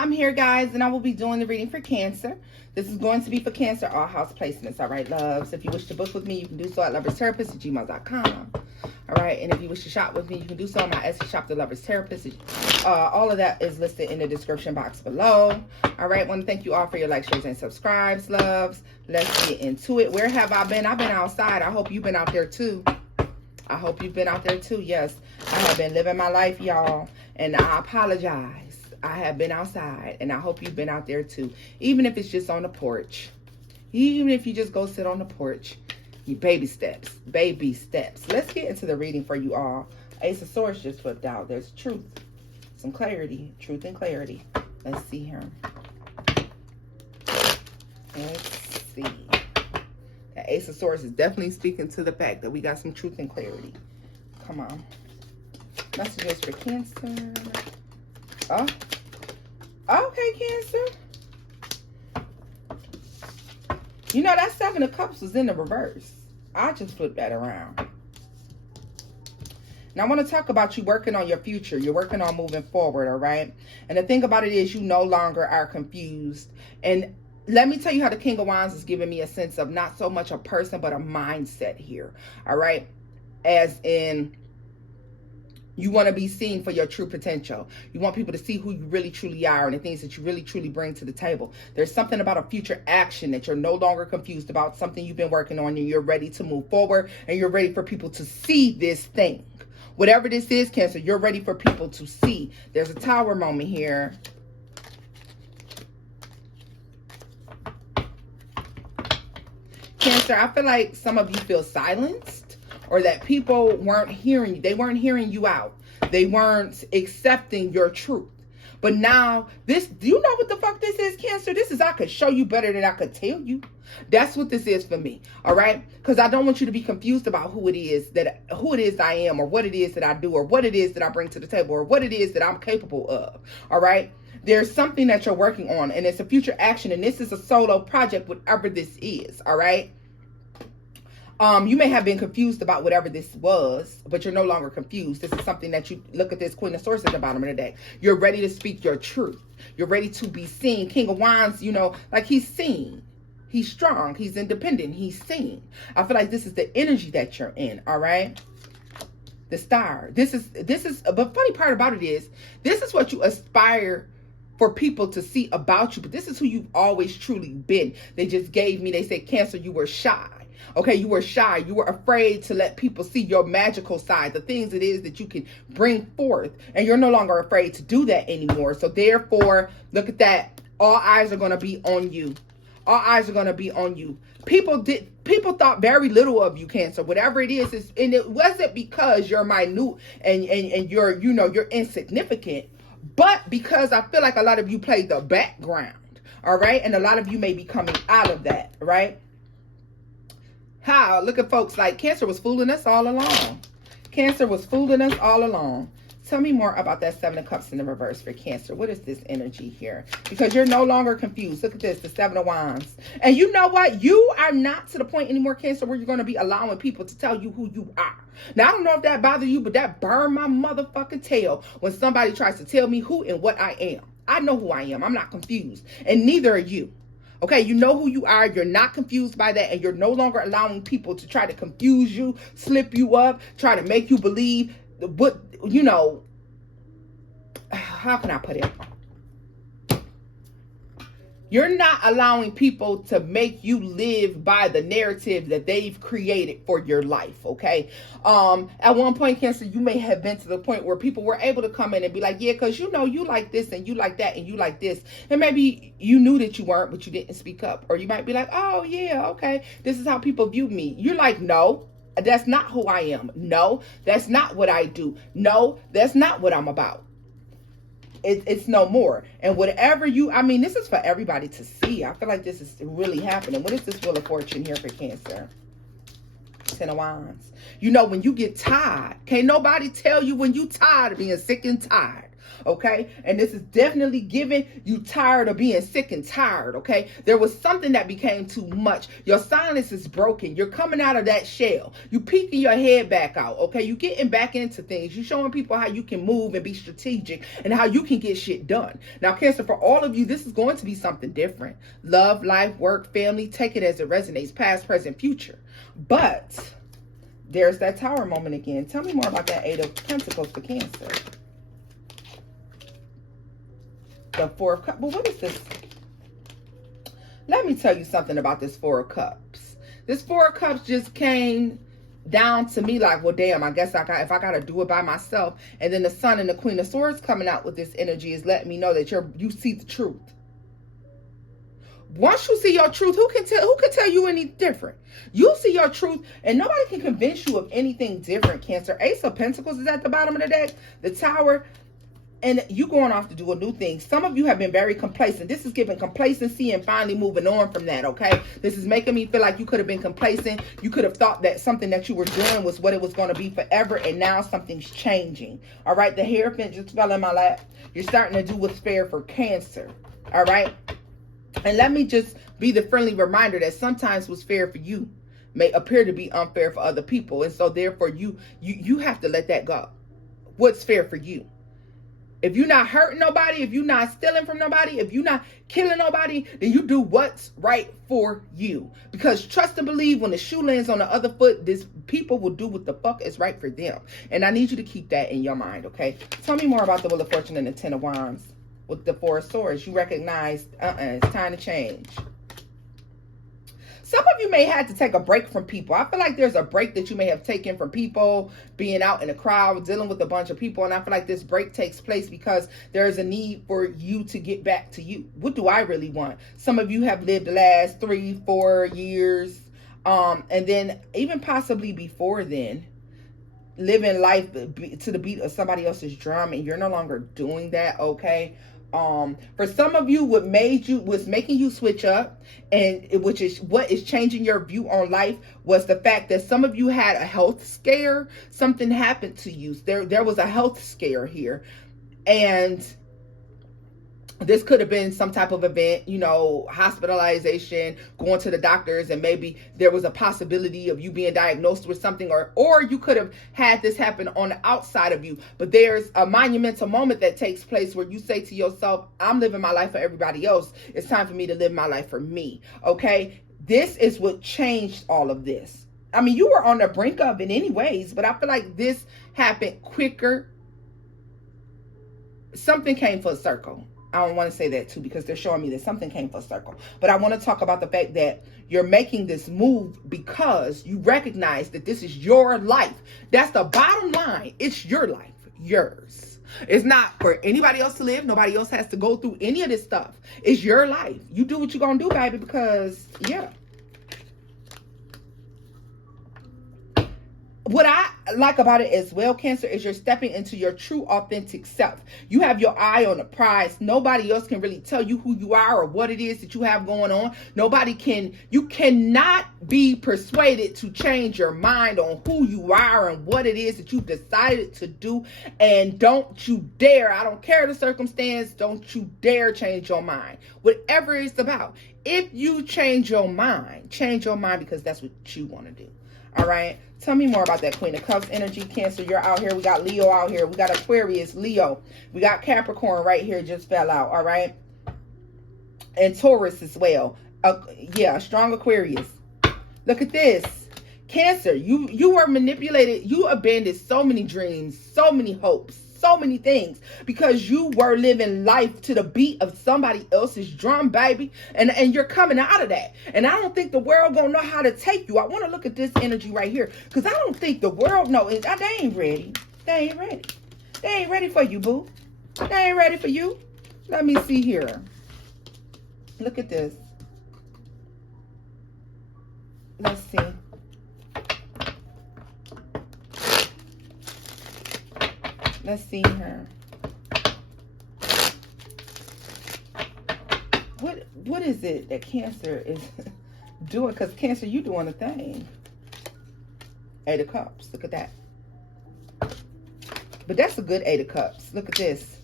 I'm here, guys, and I will be doing the reading for Cancer. This is going to be for Cancer, all house placements. All right, loves. If you wish to book with me, you can do so at loverstaropist@gmail.com. All right, and if you wish to shop with me, you can do so on my Etsy shop, The Lovers Therapist. All of that is listed in the description box below. All right, want to thank you all for your likes, shares, and subscribes, loves. Let's get into it. Where have I been? I've been outside. I hope you've been out there too. I hope you've been out there too. Yes, I have been living my life, y'all, and I apologize. I have been outside, and I hope you've been out there too. Even if it's just on the porch. Even if you just go sit on the porch. You baby steps. Baby steps. Let's get into the reading for you all. Ace of Swords just flipped out. There's truth. Some clarity. Truth and clarity. Let's see here. Let's see. The Ace of Swords is definitely speaking to the fact that we got some truth and clarity. Come on. Messages for Cancer. Oh. Okay, Cancer. You know, that Seven of Cups was in the reverse. I just flipped that around. Now, I want to talk about you working on your future. You're working on moving forward, all right? And the thing about it is you no longer are confused. And let me tell you how the King of Wands is giving me a sense of not so much a person, but a mindset here, all right? As in, you want to be seen for your true potential. You want people to see who you really truly are and the things that you really truly bring to the table. There's something about a future action that you're no longer confused about, something you've been working on, and you're ready to move forward, and you're ready for people to see this thing. Whatever this is, Cancer, you're ready for people to see. There's a Tower moment here. Cancer, I feel like some of you feel silenced, or that people weren't hearing you. They weren't hearing you out. They weren't accepting your truth. But now, do you know what the fuck this is, Cancer? This is, I could show you better than I could tell you. That's what this is for me, all right? Because I don't want you to be confused about who it is I am, or what it is that I do, or what it is that I bring to the table, or what it is that I'm capable of, all right? There's something that you're working on, and it's a future action, and this is a solo project, whatever this is, all right? You may have been confused about whatever this was, but you're no longer confused. This is something that you look at this Queen of Swords at the bottom of the deck. You're ready to speak your truth. You're ready to be seen. King of Wands, you know, like he's seen. He's strong. He's independent. He's seen. I feel like this is the energy that you're in. All right. The Star. This is, but funny part about it is, this is what you aspire for people to see about you. But this is who you've always truly been. They just gave me, they said, Cancer, you were shy. Okay, you were shy. You were afraid to let people see your magical side, the things it is that you can bring forth. And you're no longer afraid to do that anymore. So therefore, look at that. All eyes are going to be on you. All eyes are going to be on you. People thought very little of you, Cancer. Whatever it is, and it wasn't because you're minute and you're, you know, you're insignificant, but because I feel like a lot of you played the background. All right. And a lot of you may be coming out of that. Right. How? Look at folks like Cancer was fooling us all along. Cancer was fooling us all along. Tell me more about that Seven of Cups in the reverse for Cancer. What is this energy here? Because you're no longer confused. Look at this, the Seven of Wands. And you know what? You are not to the point anymore, Cancer, where you're going to be allowing people to tell you who you are. Now, I don't know if that bothers you, but that burned my motherfucking tail when somebody tries to tell me who and what I am. I know who I am. I'm not confused. And neither are you. Okay, you know who you are. You're not confused by that, and you're no longer allowing people to try to confuse you, slip you up, try to make you believe what, you know, how can I put it? You're not allowing people to make you live by the narrative that they've created for your life, okay? At one point, Cancer, you may have been to the point where people were able to come in and be like, yeah, because you know you like this and you like that and you like this. And maybe you knew that you weren't, but you didn't speak up. Or you might be like, oh, yeah, okay, this is how people view me. You're like, no, that's not who I am. No, that's not what I do. No, that's not what I'm about. It's no more. And whatever you, I mean, this is for everybody to see. I feel like this is really happening. What is this Wheel of Fortune here for Cancer? Ten of Wands. You know, when you get tired, can't nobody tell you when you tired of being sick and tired. Okay, and this is definitely giving you tired of being sick and tired. Okay, there was something that became too much. Your silence is broken. You're coming out of that shell. You peeking your head back out. Okay, you getting back into things. You showing people how you can move and be strategic and how you can get shit done. Now, Cancer, for all of you, this is going to be something different. Love, life, work, family. Take it as it resonates. Past, present, future. But there's that Tower moment again. Tell me more about that Eight of Pentacles for Cancer. The Four of Cups. Well, what is this? Let me tell you something about this Four of Cups. This Four of Cups just came down to me like, well, damn, I guess if I got to do it by myself. And then the Sun and the Queen of Swords coming out with this energy is letting me know that you see the truth. Once you see your truth, who can tell you any different? You see your truth, and nobody can convince you of anything different, Cancer. Ace of Pentacles is at the bottom of the deck. The Tower. And you going off to do a new thing. Some of you have been very complacent. This is giving complacency and finally moving on from that, okay? This is making me feel like you could have been complacent. You could have thought that something that you were doing was what it was going to be forever, and now something's changing, all right? The Hierophant just fell in my lap. You're starting to do what's fair for Cancer, all right? And let me just be the friendly reminder that sometimes what's fair for you may appear to be unfair for other people, and so therefore you have to let that go. What's fair for you? If you're not hurting nobody, if you're not stealing from nobody, if you're not killing nobody, then you do what's right for you. Because trust and believe, when the shoe lands on the other foot, this people will do what the fuck is right for them. And I need you to keep that in your mind, okay? Tell me more about the Wheel of Fortune and the Ten of Wands with the Four of Swords. You recognize, it's time to change. Some of you may have to take a break from people. I feel like there's a break that you may have taken from people, being out in a crowd, dealing with a bunch of people. And I feel like this break takes place because there's a need for you to get back to you. What do I really want? Some of you have lived the last 3-4 years. And then even possibly before then, living life to the beat of somebody else's drum, and you're no longer doing that, okay? For some of you, what was making you switch up, and which is what is changing your view on life, was the fact that some of you had a health scare. Something happened to you. There was a health scare here, and this could have been some type of event, you know, hospitalization, going to the doctors, and maybe there was a possibility of you being diagnosed with something, or you could have had this happen on the outside of you. But there's a monumental moment that takes place where you say to yourself, I'm living my life for everybody else. It's time for me to live my life for me, okay? This is what changed all of this. I mean, you were on the brink of it anyways, but I feel like this happened quicker. Something came full circle. I don't want to say that too, because they're showing me that something came full circle. But I want to talk about the fact that you're making this move because you recognize that this is your life. That's the bottom line. It's your life, yours. It's not for anybody else to live. Nobody else has to go through any of this stuff. It's your life. You do what you're going to do, baby, because, yeah. What I like about it as well, Cancer, is you're stepping into your true, authentic self. You have your eye on the prize. Nobody else can really tell you who you are or what it is that you have going on. You cannot be persuaded to change your mind on who you are and what it is that you've decided to do. And don't you dare, I don't care the circumstance, don't you dare change your mind. Whatever it's about. If you change your mind because that's what you want to do. All right. Tell me more about that Queen of Cups energy, Cancer. You're out here. We got Leo out here. We got Aquarius, Leo. We got Capricorn right here. Just fell out. All right. And Taurus as well. Yeah, strong Aquarius. Look at this. Cancer, you were manipulated. You abandoned so many dreams, so many hopes, so many things because you were living life to the beat of somebody else's drum, baby. And you're coming out of that. And I don't think the world gonna know how to take you. I want to look at this energy right here because I don't think the world knows. They ain't ready. They ain't ready. They ain't ready for you, boo. They ain't ready for you. Let me see here. Look at this. Let's see. Let's see here. What is it that Cancer is doing? Because Cancer, you doing a thing. Eight of Cups. Look at that. But that's a good Eight of Cups. Look at this.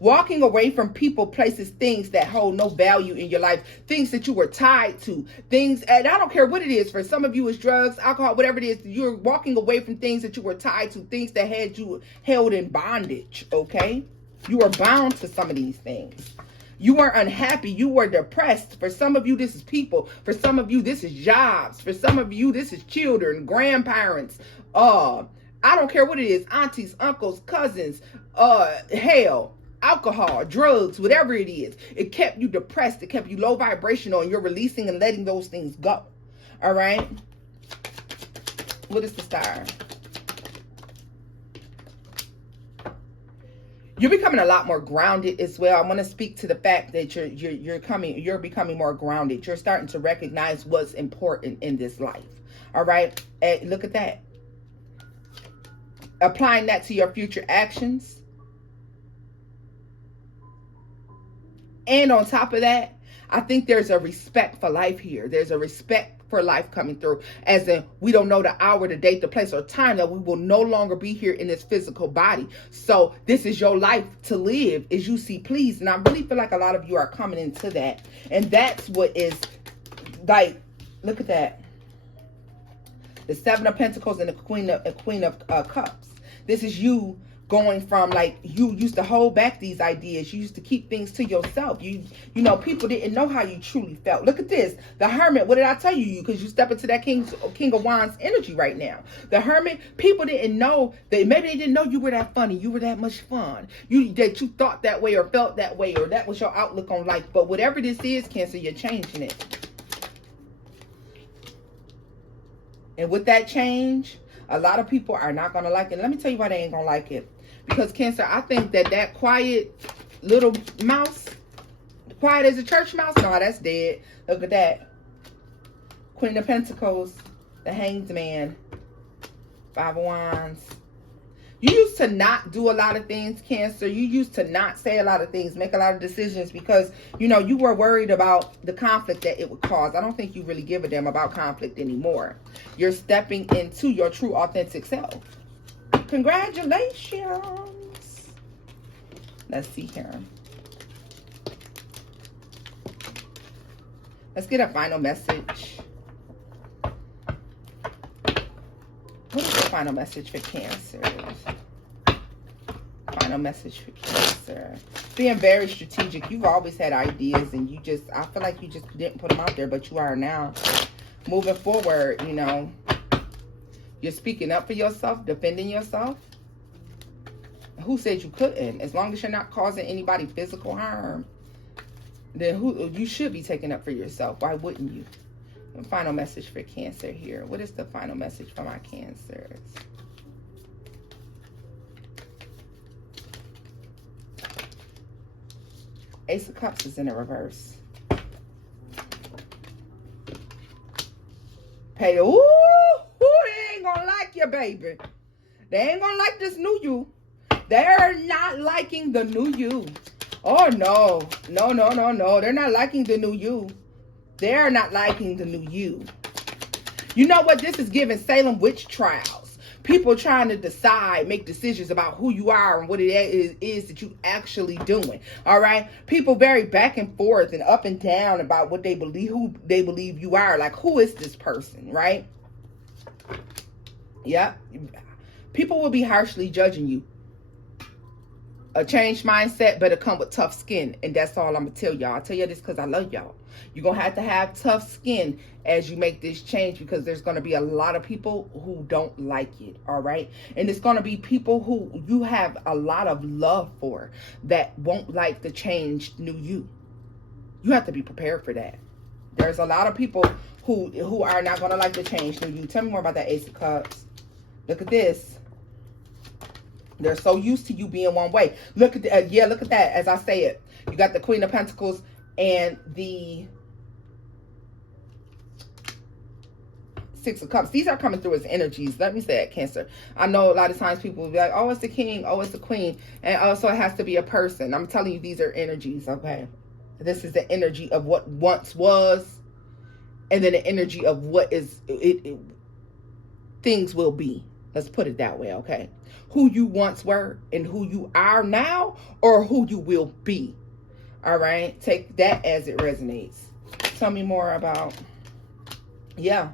Walking away from people, places, things that hold no value in your life. Things that you were tied to. Things, and I don't care what it is. For some of you, it's drugs, alcohol, whatever it is. You're walking away from things that you were tied to. Things that had you held in bondage, okay? You were bound to some of these things. You were unhappy. You were depressed. For some of you, this is people. For some of you, this is jobs. For some of you, this is children, grandparents. I don't care what it is. Aunties, uncles, cousins, hell, alcohol, drugs, whatever it is. It kept you depressed. It kept you low vibrational, and you're releasing and letting those things go. All right? What is the star? You're becoming a lot more grounded as well. I want to speak to the fact that you're becoming more grounded. You're starting to recognize what's important in this life. All right? And look at that. Applying that to your future actions. And on top of that, I think there's a respect for life here. There's a respect for life coming through. As in, we don't know the hour, the date, the place, or time that we will no longer be here in this physical body. So this is your life to live as you see please. And I really feel like a lot of you are coming into that. And that's what is like, look at that. The Seven of Pentacles and the Queen of Cups. This is you going from, like, you used to hold back these ideas. You used to keep things to yourself. You know, people didn't know how you truly felt. Look at this. The Hermit. What did I tell you? Because you step into that King of Wands energy right now. The Hermit, people didn't know that, maybe they didn't know you were that funny. You were that much fun. That you thought that way or felt that way, or that was your outlook on life. But whatever this is, Cancer, you're changing it. And with that change, a lot of people are not going to like it. Let me tell you why they ain't going to like it. Because, Cancer, I think that quiet little mouse, quiet as a church mouse, no, that's dead. Look at that. Queen of Pentacles, the Hanged Man, Five of Wands. You used to not do a lot of things, Cancer. You used to not say a lot of things, make a lot of decisions because, you know, you were worried about the conflict that it would cause. I don't think you really give a damn about conflict anymore. You're stepping into your true, authentic self. Congratulations. Let's see here. Let's get a final message. What is the final message for Cancer? Final message for Cancer. Being very strategic. You've always had ideas and you just, I feel like you just didn't put them out there, but you are now. Moving forward, you know. You're speaking up for yourself, defending yourself. Who said you couldn't? As long as you're not causing anybody physical harm, then you should be taking up for yourself. Why wouldn't you? Final message for Cancer here. What is the final message for my Cancers? Ace of Cups is in the reverse. Pay. Ooh, they ain't gonna like you, baby. They ain't gonna like this new you. They're not liking the new you. Oh, no. No, no, no, no. They're not liking the new you. They're not liking the new you. You know what? This is giving Salem witch trials. People trying to decide, make decisions about who you are and what it is that you actually doing. All right? People very back and forth and up and down about what they believe, who they believe you are. Like, who is this person, right? Yep. People will be harshly judging you. A changed mindset better come with tough skin. And that's all I'm going to tell y'all. I tell you this because I love y'all. You're going to have tough skin as you make this change because there's going to be a lot of people who don't like it. All right. And it's going to be people who you have a lot of love for that won't like the changed new you. You have to be prepared for that. There's a lot of people who are not going to like the changed new you. Tell me more about that Ace of Cups. Look at this. They're so used to you being one way. Look at the, yeah, look at that. As I say it, you got the Queen of Pentacles and the Six of Cups. These are coming through as energies. Let me say it, Cancer. I know a lot of times people will be like, oh, it's the king. Oh, it's the queen. And also it has to be a person. I'm telling you, these are energies, okay? This is the energy of what once was. And then the energy of what is things will be. Let's put it that way, okay? Who you once were and who you are now, or who you will be. All right? Take that as it resonates. Tell me more about, yeah.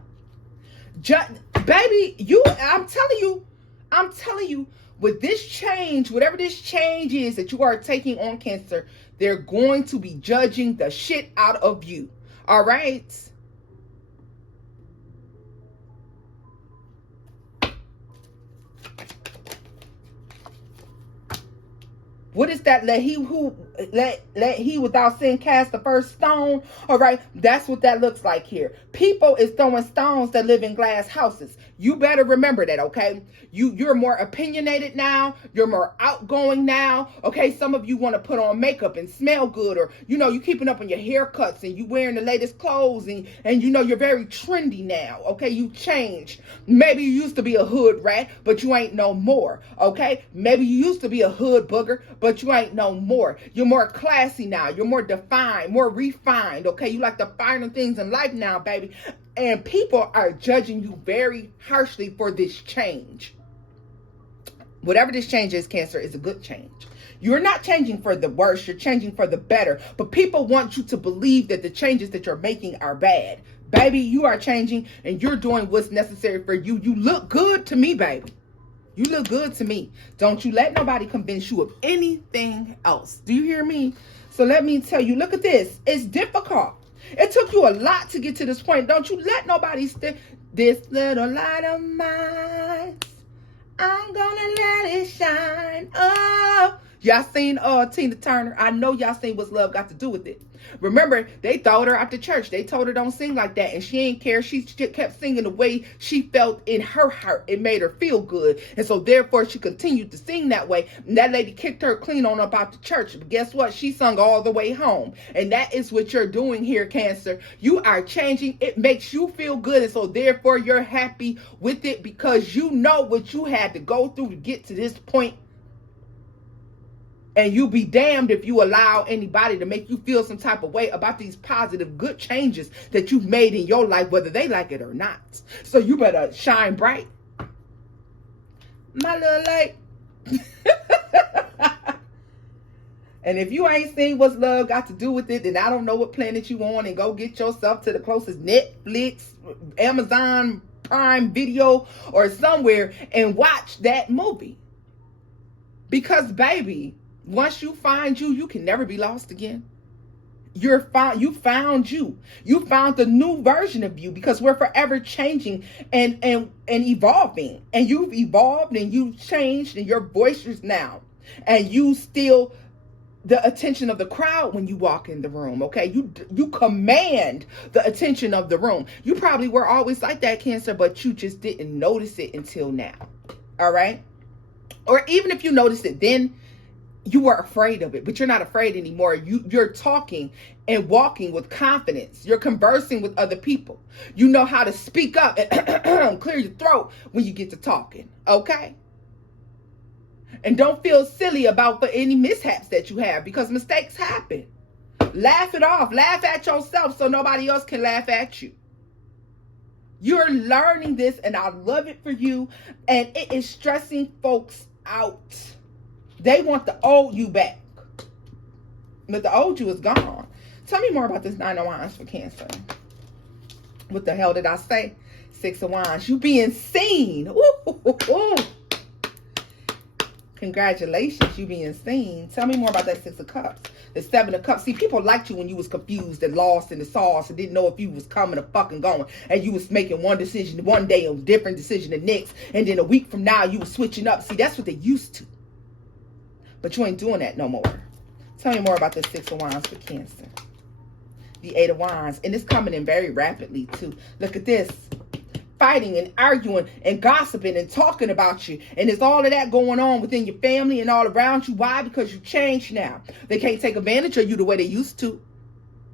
Baby, I'm telling you, with this change, whatever this change is that you are taking on, Cancer, they're going to be judging the shit out of you. All right? What is that? Let he without sin cast the first stone. All right, that's what that looks like here. People is throwing stones that live in glass houses. You better remember that, okay? You're more opinionated now. You're more outgoing now. Okay, some of you want to put on makeup and smell good, or you keeping up on your haircuts and you wearing the latest clothes, and you're very trendy now. Okay, you changed. Maybe you used to be a hood rat, but you ain't no more. Okay, maybe you used to be a hood booger, but you ain't no more. You're more classy now. You're more defined, more refined. Okay, you like the finer things in life now, baby. And people are judging you very harshly for this change. Whatever this change is, Cancer, is a good change. You're not changing for the worse. You're changing for the better. But people want you to believe that the changes that you're making are bad. Baby, you are changing and you're doing what's necessary for you. You look good to me, baby. You look good to me. Don't you let nobody convince you of anything else. Do you hear me? So let me tell you, look at this. It's difficult. It took you a lot to get to this point. Don't you let nobody this little light of mine, I'm gonna let it shine. Oh, y'all seen Tina Turner? I know y'all seen What's Love Got to Do with It. Remember, they throwed her out the church. They told her don't sing like that, and she ain't care. She kept singing the way she felt in her heart. It made her feel good, and so therefore she continued to sing that way. And that lady kicked her clean on up out the church. But guess what? She sung all the way home, and that is what you're doing here, Cancer. You are changing. It makes you feel good, and so therefore you're happy with it because you know what you had to go through to get to this point. And you be damned if you allow anybody to make you feel some type of way about these positive, good changes that you've made in your life, whether they like it or not. So you better shine bright. My little light. And if you ain't seen What's Love Got to Do with It, then I don't know what planet you on, and go get yourself to the closest Netflix, Amazon Prime Video, or somewhere and watch that movie. Because, baby, once you find you, you can never be lost again. You found you. You found the new version of you, because we're forever changing and evolving. And you've evolved and you've changed and you're boisterous now. And you still the attention of the crowd when you walk in the room, okay? You command the attention of the room. You probably were always like that, Cancer, but you just didn't notice it until now. All right? Or even if you noticed it then, you were afraid of it, but you're not afraid anymore. You're talking and walking with confidence. You're conversing with other people. You know how to speak up and clear your throat when you get to talking, okay? And don't feel silly about for any mishaps that you have, because mistakes happen. Laugh it off. Laugh at yourself so nobody else can laugh at you. You're learning this, and I love it for you, and it is stressing folks out. They want the old you back, but the old you is gone. Tell me more about this 9 of Wands for Cancer. What the hell did I say? 6 of Wands. You being seen. Ooh, ooh, ooh. Congratulations, you being seen. Tell me more about that 6 of Cups. The 7 of Cups. See, people liked you when you was confused and lost in the sauce and didn't know if you was coming or fucking going. And you was making one decision one day, a different decision the next. And then a week from now, you was switching up. See, that's what they used to. But you ain't doing that no more. Tell me more about the 6 of Wands for Cancer. The 8 of Wands. And it's coming in very rapidly, too. Look at this. Fighting and arguing and gossiping and talking about you. And there's all of that going on within your family and all around you. Why? Because you changed now. They can't take advantage of you the way they used to.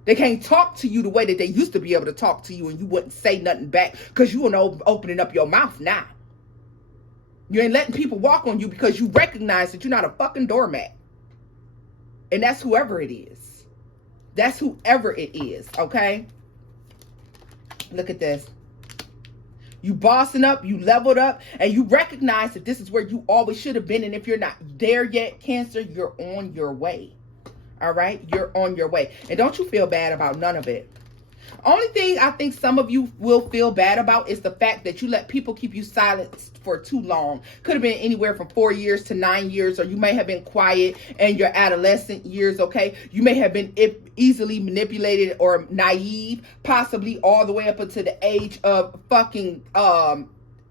They can't talk to you the way that they used to be able to talk to you, and you wouldn't say nothing back because you weren't opening up your mouth now. You ain't letting people walk on you because you recognize that you're not a fucking doormat. And that's whoever it is. That's whoever it is, okay? Look at this. You bossing up, you leveled up, and you recognize that this is where you always should have been. And if you're not there yet, Cancer, you're on your way. All right? You're on your way. And don't you feel bad about none of it. Only thing I think some of you will feel bad about is the fact that you let people keep you silenced for too long. Could have been anywhere from 4 years to 9 years, or you may have been quiet in your adolescent years, okay? You may have been easily manipulated or naive, possibly all the way up until the age of fucking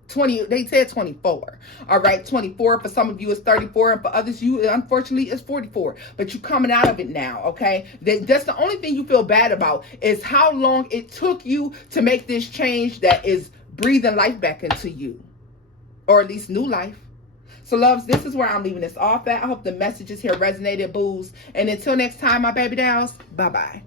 20, they said 24. All right, 24 for some of you is 34, and for others you unfortunately is 44. But you coming out of it now, okay? That's the only thing you feel bad about is how long it took you to make this change that is breathing life back into you, or at least new life. So loves, this is where I'm leaving this off at. I hope the messages here resonated, boos. And until next time, my baby dolls, bye-bye.